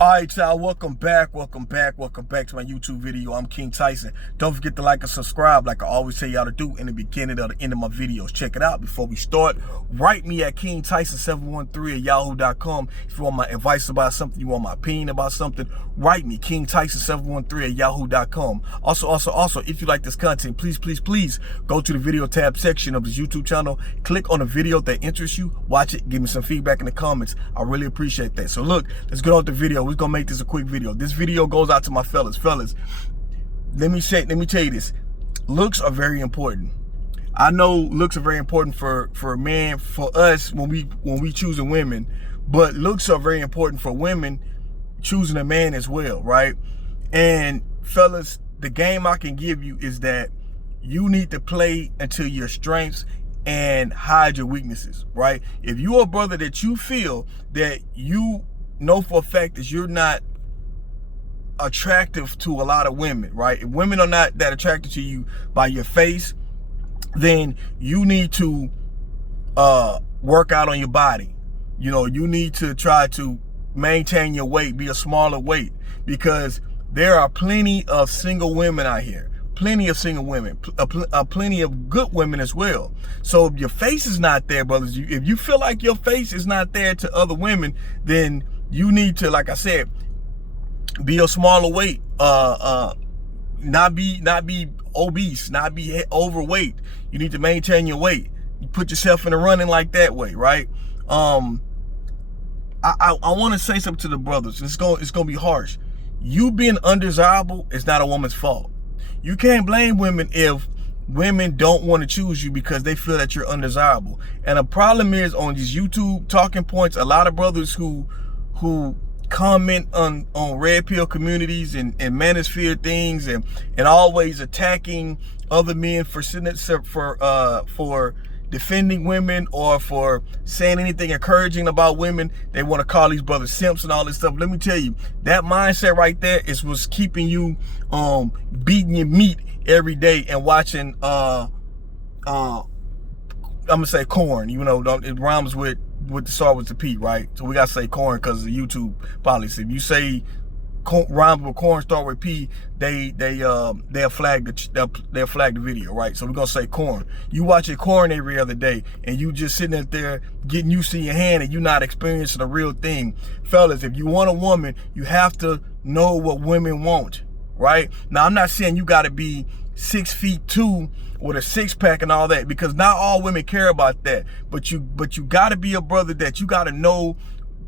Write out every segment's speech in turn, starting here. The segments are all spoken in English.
All right, y'all, welcome back to my YouTube video. I'm King Tyson. Don't forget to like and subscribe like I always tell y'all to do in the beginning or the end of my videos. Check it out. Before we start, write me at KingTyson713@yahoo.com. If you want my advice about something, you want my opinion about something, write me, KingTyson713@yahoo.com. Also, if you like this content, please go to the video tab section of this YouTube channel. Click on a video that interests you. Watch it. Give me some feedback in the comments. I really appreciate that. So look, let's get on with the video. We're gonna make this a quick video. This video goes out to my fellas. Let me tell you this. Looks are very important. I know looks are very important for men, for us when we choosing women, but looks are very important for women choosing a man as well, right? And fellas, the game I can give you is that you need to play into your strengths and hide your weaknesses, right? If you're a brother that you feel that you know for a fact that you're not attractive to a lot of women, right? If women are not that attracted to you by your face, then you need to work out on your body. You know, you need to try to maintain your weight, be a smaller weight, because there are plenty of single women out here. Plenty of single women, plenty of good women as well. So if your face is not there, brothers, if you feel like your face is not there to other women, then you need to, like I said, be a smaller weight, not be obese, not be overweight. You need to maintain your weight. You put yourself in the running like that way, right? I want to say something to the brothers. It's gonna be harsh. You being undesirable is not a woman's fault. You can't blame women if women don't want to choose you because they feel that you're undesirable. And the problem is, on these YouTube talking points, a lot of brothers who comment on red pill communities and manosphere things and always attacking other men for defending women or for saying anything encouraging about women. They want to call these brothers simps and all this stuff. Let me tell you, that mindset right there is what's keeping you beating your meat every day and watching I'm gonna say corn, you know, it rhymes with the start with the P, right? So we gotta say corn because of the YouTube policy. If you say rhymes with corn start with P, they'll flag the video, right? So we're gonna say corn. You watching corn every other day and you just sitting up there getting used to your hand and you're not experiencing the real thing. Fellas, if you want a woman, you have to know what women want, right? Now, I'm not saying you gotta be 6'2" with a six-pack and all that, because not all women care about that. But you gotta be a brother that you gotta know,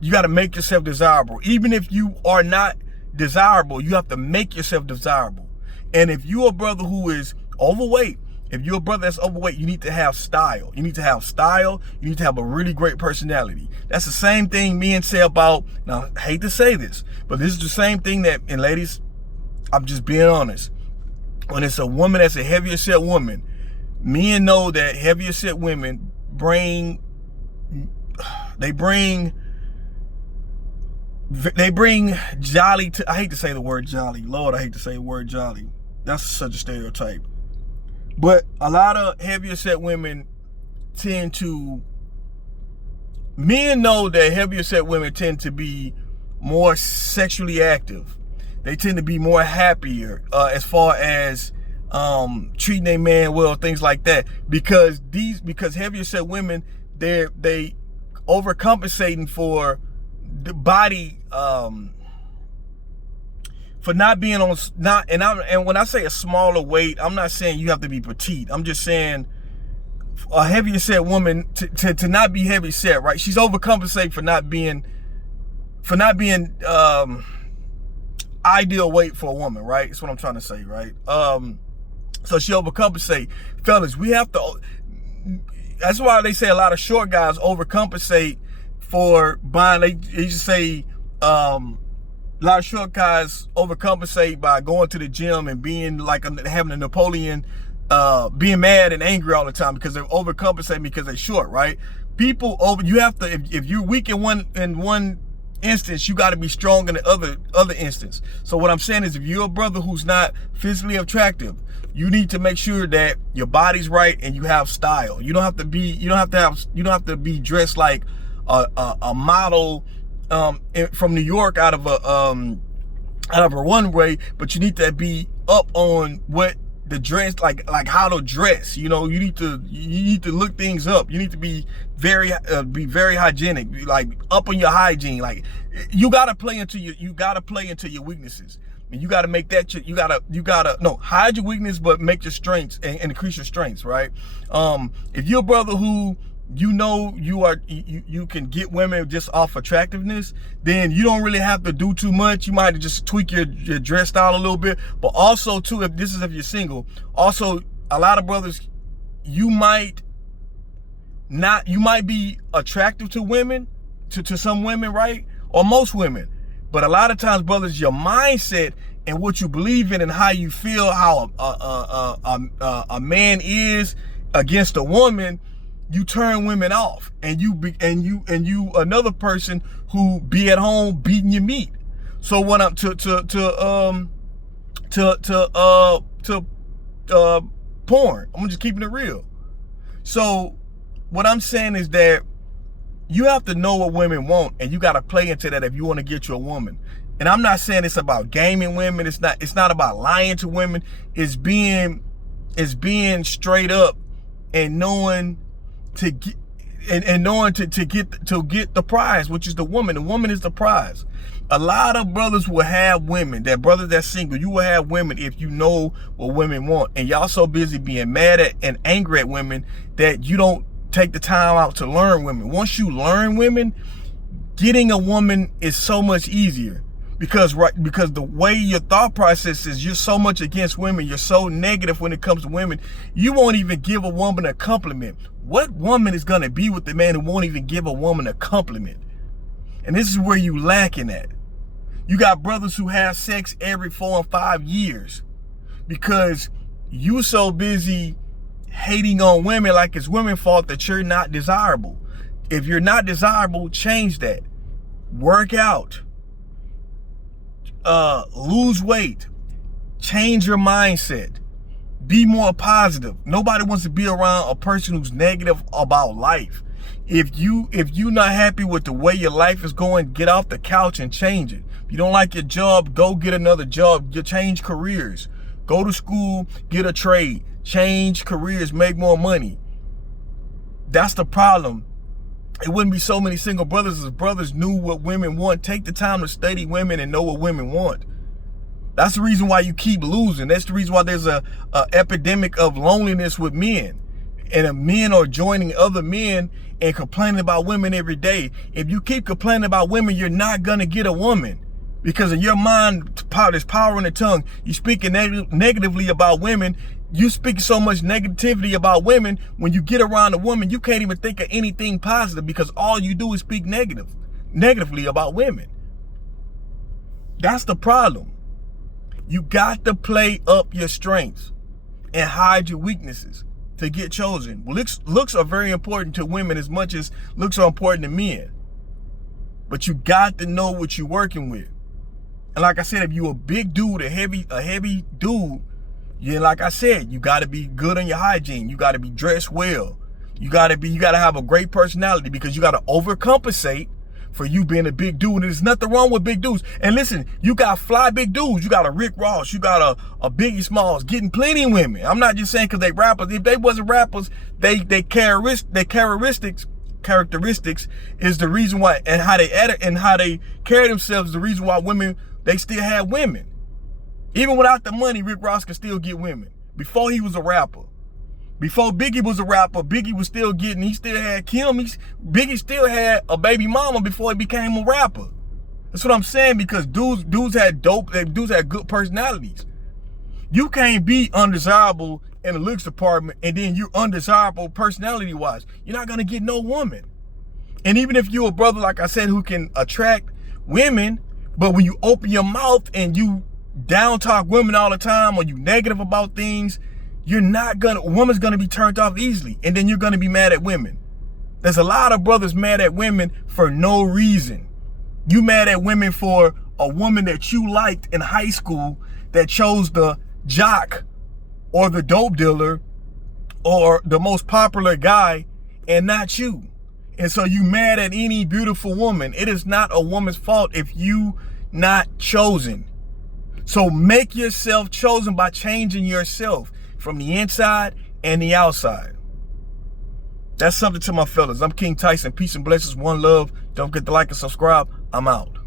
you gotta make yourself desirable. Even if you are not desirable, you have to make yourself desirable. And if you're a brother who is overweight, if you're a brother that's overweight, you need to have style. You need to have style. You need to have a really great personality. That's the same thing men say about, now I hate to say this, but this is the same thing that, and ladies, I'm just being honest, when it's a woman that's a heavier set woman, men know that heavier set women bring jolly to, I hate to say the word jolly. Lord, I hate to say the word jolly. That's such a stereotype. But a lot of heavier set women men know that heavier set women tend to be more sexually active. They tend to be more happier as far as treating a man well, things like that. Because heavier set women, they overcompensating for the body, for not being on, and when I say a smaller weight, I'm not saying you have to be petite. I'm just saying a heavier set woman to not be heavy set, right? She's overcompensating for not being ideal weight for a woman, right? That's what I'm trying to say, right? So she overcompensate. Fellas, we have to, that's why they say a lot of short guys overcompensate for buying. They just say a lot of short guys overcompensate by going to the gym and being like having a Napoleon, being mad and angry all the time because they're overcompensating because they're short, right? You have to, if you're weak in one instance, you got to be strong in the other instance. So what I'm saying is, if you're a brother who's not physically attractive, you need to make sure that your body's right and you have style. You don't have to be dressed like a model from New York out of a runway, but you need to be up on what the dress, like how to dress. You know, you need to look things up. You need to be very hygienic, like up on your hygiene. Like you gotta play into your weaknesses. And you gotta make that you gotta hide your weakness, but make your strengths and increase your strengths, right? If you're a brother who you can get women just off attractiveness, then you don't really have to do too much. You might just tweak your dress style a little bit. But also too, if you're single, also a lot of brothers, you might be attractive to women, to some women, right? Or most women. But a lot of times, brothers, your mindset and what you believe in and how you feel, how a man is against a woman, you turn women off, and you another person who be at home beating your meat. So when I'm to porn, I'm just keeping it real. So what I'm saying is that you have to know what women want, and you got to play into that if you want to get you a woman. And I'm not saying it's about gaming women. It's not about lying to women. It's being straight up and knowing to get to get the prize, which is the woman. The woman is the prize. A lot of brothers will have women, that brothers that's single, you will have women if you know what women want. And y'all so busy being mad at and angry at women that you don't take the time out to learn women. Once you learn women, getting a woman is so much easier. Because the way your thought process is, you're so much against women, you're so negative when it comes to women, you won't even give a woman a compliment. What woman is gonna be with the man who won't even give a woman a compliment? And this is where you lacking at. You got brothers who have sex every 4 and 5 years because you so busy hating on women like it's women's fault that you're not desirable. If you're not desirable, change that. Work out. Lose weight, change your mindset, be more positive. Nobody wants to be around a person who's negative about life. If you're not happy with the way your life is going, get off the couch and change it. If you don't like your job, go get another job. You change careers, go to school, get a trade, change careers, make more money. That's the problem. It wouldn't be so many single brothers if brothers knew what women want. Take the time to study women and know what women want. That's the reason why you keep losing. That's the reason why there's a epidemic of loneliness with men. And men are joining other men and complaining about women every day. If you keep complaining about women, you're not going to get a woman. Because in your mind, there's power in the tongue. You're speaking negatively about women. You speak so much negativity about women. When you get around a woman, you can't even think of anything positive because all you do is speak negatively about women. That's the problem. You got to play up your strengths and hide your weaknesses to get chosen. Well, looks are very important to women as much as looks are important to men. But you got to know what you're working with. And like I said, if you're a big dude, a heavy dude, yeah, like I said, you got to be good on your hygiene. You got to be dressed well. You got to have a great personality because you got to overcompensate for you being a big dude. And there's nothing wrong with big dudes. And listen, you got fly big dudes. You got a Rick Ross. You got a Biggie Smalls getting plenty of women. I'm not just saying because they rappers. If they wasn't rappers, they characteristics is the reason why, and how they edit and how they carry themselves is the reason why women, they still have women. Even without the money, Rick Ross could still get women. Before he was a rapper. Before Biggie was a rapper, Biggie was still getting, he still had Kim. Biggie still had a baby mama before he became a rapper. That's what I'm saying, because dudes had good personalities. You can't be undesirable in the looks department and then you're undesirable personality-wise. You're not going to get no woman. And even if you're a brother, like I said, who can attract women, but when you open your mouth and you down talk women all the time or you negative about things, a woman's gonna be turned off easily, and then you're gonna be mad at women. There's a lot of brothers mad at women for no reason. You mad at women for a woman that you liked in high school that chose the jock or the dope dealer or the most popular guy and not you. And so you mad at any beautiful woman. It is not a woman's fault if you not chosen. So make yourself chosen by changing yourself from the inside and the outside. That's something to my fellas. I'm King Tyson. Peace and blessings. One love. Don't forget to like and subscribe. I'm out.